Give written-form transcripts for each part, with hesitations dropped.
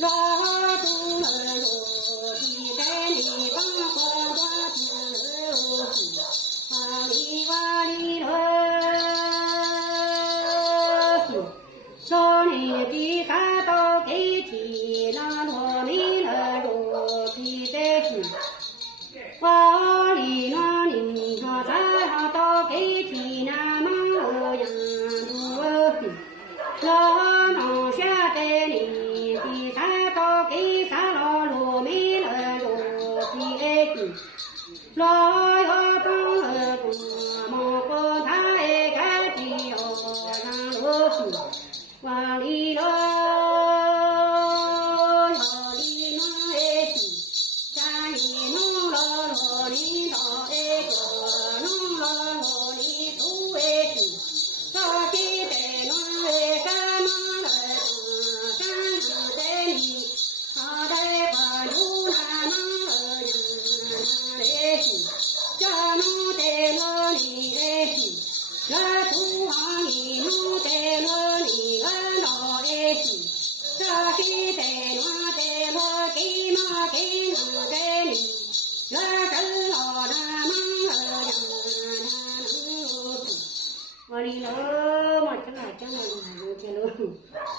老祖儿罗地在你帮我我子瓦里瓦里罗说你比萨多给提那罗米了罗皮的瓦里那里那萨多给提那么样路老农下的你比萨多给萨罗罗米了罗皮的老有东儿不莫过他的该地哦让罗瓦里罗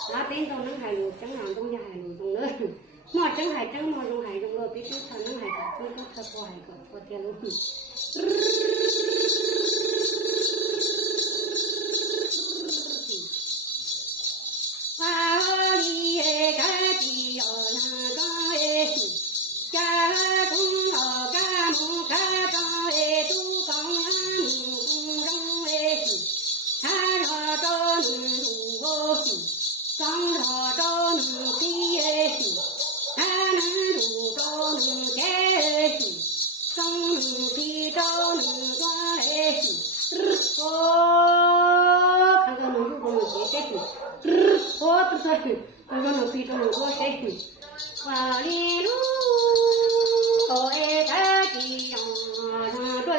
lá tiếng tôi nắng hài chẳng nào trong nhà hài trong nữa mà chẳng hài chẳng mà trong hài trong nữa biết chút thằng nắng hài tôi có thật qua hài có tiền luôn我说能比中国谁？瓦里路，我爱他的样上对，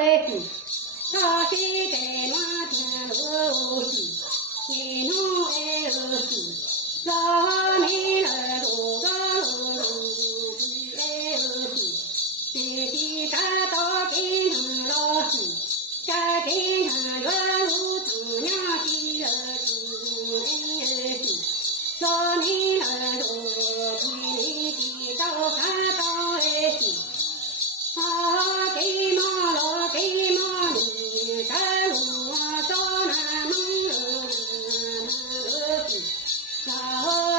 他是在那天路西，你弄爱路西，拉米了多个路比爱路西，弟弟他到给他老西，家给他原路同样的儿子。说你那罗皮你的刀卡刀哎西，啊给马罗给马你山路啊走那门西，老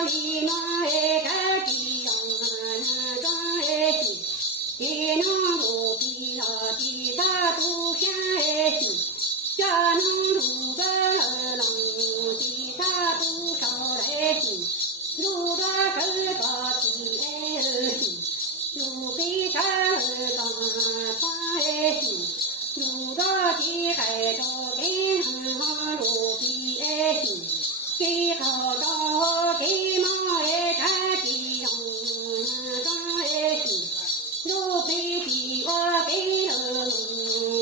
里马哎个地样那装哎西，你那罗皮那地大都乡哎西，家能路个郎地大都少来西。路个手把地哎西，路比山当山哎西，路个地海着给马路比哎西，给好着给马哎看地样当哎西，路比地我给了路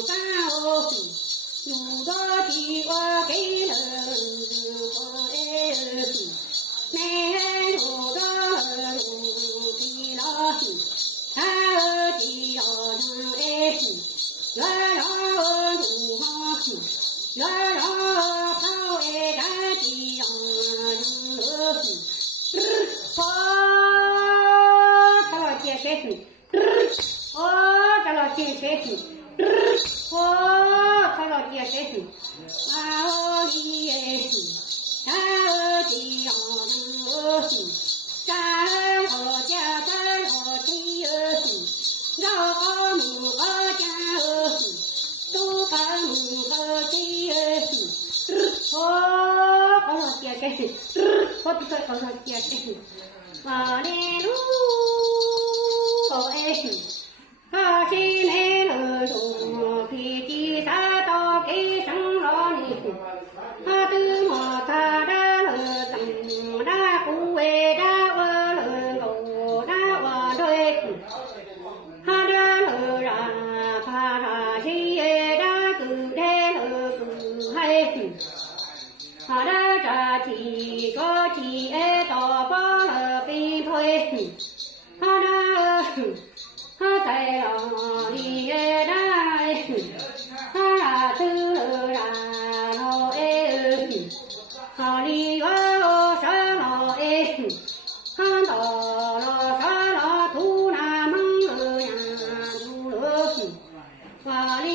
山哦西，路个地我给了我哎西。那路个路比老西，他的要让爱西，原来路好西，原来跑爱他的要让西，他老姐姐西，他老姐姐西，他老姐姐西，啊里爱西。他的要能行，咱我家咱我的行，绕个门个家行，都把门个的行，我说姐姐，我不说我说姐姐，我的路我爱行，他是那路中皮的他到给上了你。他的马他的了等那不为的我了我的我对，他的了让怕他是也的个的了个还他的这提个提到把了被推。法力